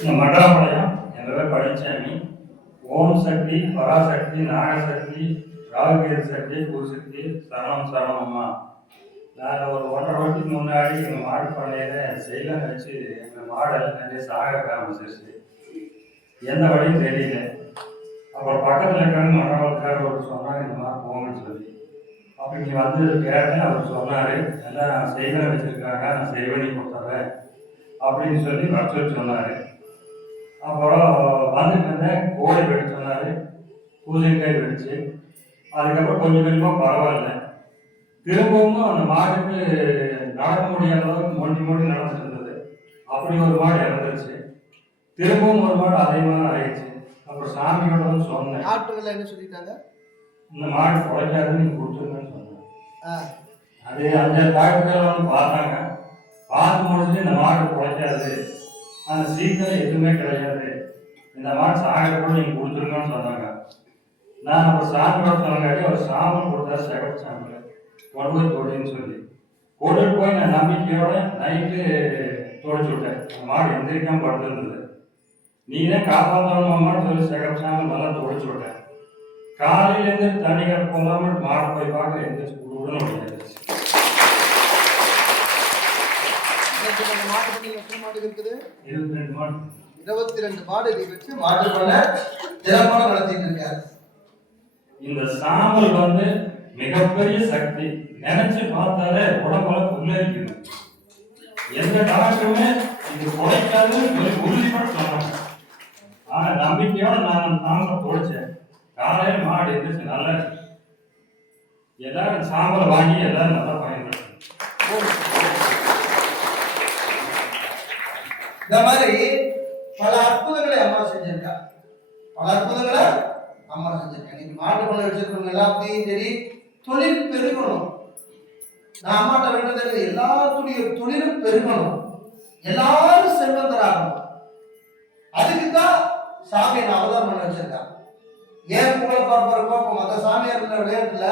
இந்த மண்டலபாளையம் எங்கவே பழனிசாமி. ஓம் சக்தி, பராசக்தி, நாகசக்தி, ராகுகேது சக்தி, பூசக்தி, சரணம் சரணம் அம்மா. நான் ஒரு 1.5 வருஷத்துக்கு முன்னாடி எங்கள் மாடு பண்ணையில் செயலம் வச்சு எங்கள் மாடெல்லாம் நிறைய சாக ஆரம்பிச்சிருச்சு. எந்த வழியும் தெரியல. அப்புறம் பக்கத்தில் இருக்கிற மண்டபக்காரர் ஒரு சொன்னாங்க இந்த மாதிரி போங்கன்னு சொல்லி. அப்போ இங்கே வந்து கேட்டேன். அவர் சொன்னார் எல்லாம் செய்வனை வச்சுருக்காங்க, நான் செய்வனி கொடுத்துறேன் அப்படின்னு சொல்லி வர சொன்னார். அப்புறம் வந்துட்டு இருந்தேன். கோழி வெடிச்சு சொன்னார், பூஜைக்காய் வெடிச்சு. அதுக்கப்புறம் கொஞ்சம் கொஞ்சமாக பரவாயில்ல. திரும்பவும் அந்த மாடுக்கு நடக்க முடியாத அளவுக்கு மொண்டி நடந்துட்டு இருந்தது. அப்படி ஒரு மாடு இறந்துருச்சு. திரும்பவும் ஒரு மாடு அதே மாதிரி ஆயிடுச்சு. அப்புறம் சாமியோட வந்து சொன்னேன். டாக்டர்கள் என்ன சொல்லிட்டாங்க? இந்த மாடு குறைக்காது, நீங்க கொடுத்துருங்கன்னு சொன்னேன். அது 5 டாக்டர்கள் வந்து பார்த்தாங்க. பார்த்து முடிச்சுட்டு இந்த மாடு குறைக்காது, அந்த சீக்கிரம் எதுவுமே கிடையாது, இந்த மாடு சாகர கூட நீங்க கொடுத்துருங்கன்னு சொன்னாங்க. நான் அப்புறம் சாமியோட சொன்னாங்க. அவர் சாமம் கொடுத்தாரு, செகண்ட் சாமியில் கொண்டு போய் தொழின்னு சொல்லி கொண்டுட்டு போய் நான் நம்பிக்கையோட நைட்டு தொலைச்சு விட்டேன். மாடு எந்திரிக்காம படுத்துருந்தது. நீ தான் காப்பாற்றணுமான்னு சொல்லி செகண்ட் சாமி நல்லா தொலைச்சு விட்டேன். காலையிலேருந்து தண்ணி போகாம மாடை போய் பார்க்க எந்திரிச்சு கொடுன்னு முடியாது. மாடு இருக்குது 22 மாடு. 22 மாடு வச்சு மாடு பண்ண திறமான நடத்திட்டு இருக்காரு. இந்த சாம்பல் வந்து மிகப்பெரிய சக்தி. நினைச்சு பார்த்தாலே உடம்புல புல்லரிக்குது. எந்த டாக்டருமே இது குறைக்காதுன்னு சொல்லி உறுதிப்பட சொன்னாங்க. ஆனா நம்பிக்கையோட நான் சாம்பலை தொலைச்சேன். காலையில் மாடு இருந்துச்சு, நல்லா இருக்கு. எல்லாரும் சாம்பலை வாங்கி எல்லாரும் நல்லா பயன்படுத்தணும். இந்த மாதிரி பல அற்புதங்களை அம்மா செஞ்சிருக்கா. பல அற்புதங்களை அம்மா செஞ்சிருக்கா. நீங்க மாட்டு பண்ண வச்சிருக்கவங்க எல்லாத்தையும் சரி, தொழில் பெருகணும். நான் அம்மாட்ட வேண்டது எல்லாத்துடைய தொழிலும் பெருகணும், எல்லாரும் செல்வந்தராகணும். அதுக்குதான் சாமியை நான் அவதாரம் பண்ண வச்சிருக்கேன். ஏன் கூட பார்ப்பறப்போ மற்ற சாமியார் விளையாட்டுல